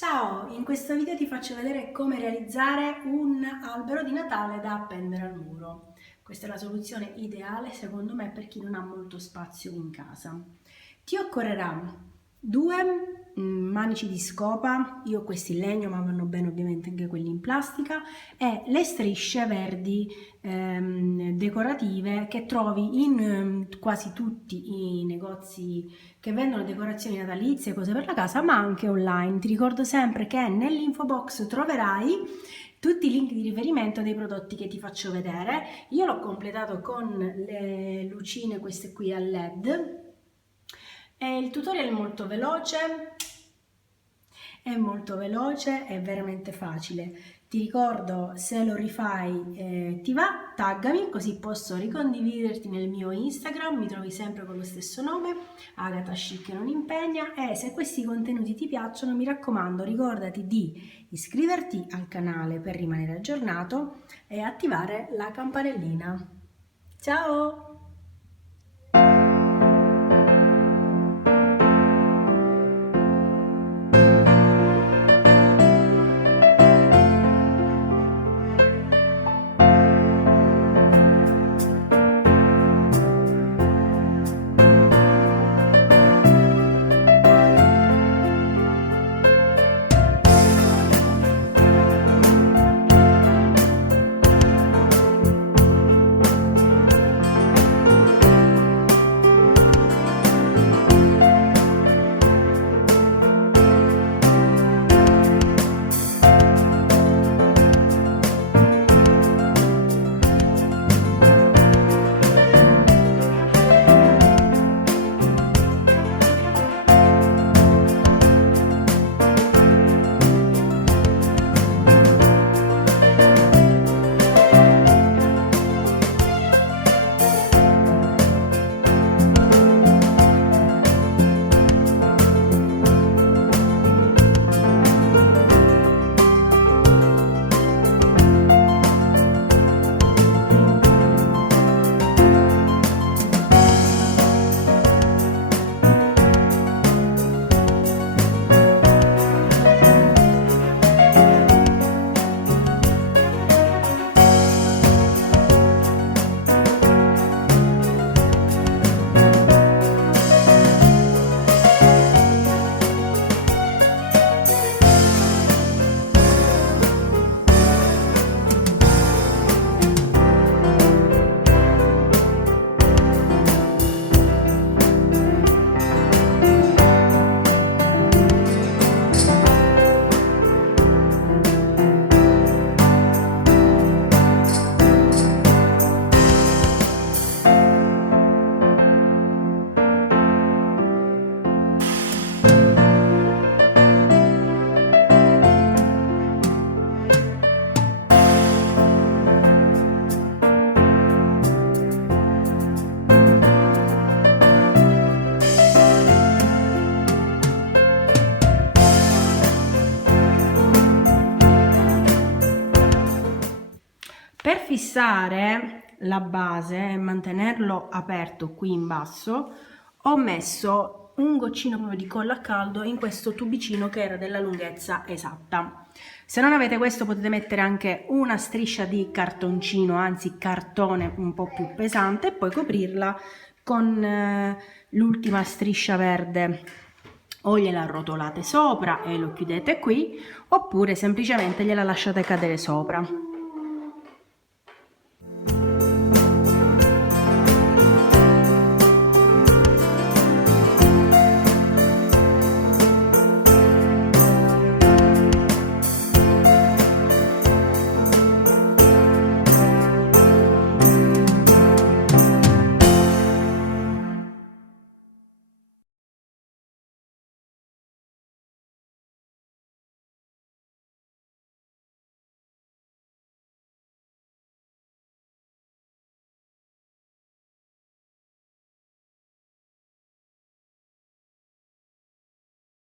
Ciao, in questo video ti faccio vedere come realizzare un albero di Natale da appendere al muro. Questa è la soluzione ideale secondo me per chi non ha molto spazio in casa. Ti occorrerà due manici di scopa, io ho questi in legno ma vanno bene ovviamente anche quelli in plastica, e le strisce verdi decorative che trovi in quasi tutti i negozi che vendono decorazioni natalizie, cose per la casa, ma anche online. Ti ricordo sempre che nell'info box troverai tutti i link di riferimento dei prodotti che ti faccio vedere. Io l'ho completato con le lucine, queste qui a LED, e il tutorial è molto veloce, è veramente facile. Ti ricordo, se lo rifai ti va, taggami così posso ricondividerti nel mio Instagram, mi trovi sempre con lo stesso nome, Agata Chic non impegna, e se questi contenuti ti piacciono mi raccomando ricordati di iscriverti al canale per rimanere aggiornato e attivare la campanellina. Ciao! Per fissare la base e mantenerlo aperto qui in basso ho messo un goccino proprio di colla a caldo in questo tubicino che era della lunghezza esatta. Se non avete questo potete mettere anche una striscia di cartoncino, anzi cartone un po' più pesante, e poi coprirla con l'ultima striscia verde, o gliela arrotolate sopra e lo chiudete qui, oppure semplicemente gliela lasciate cadere sopra.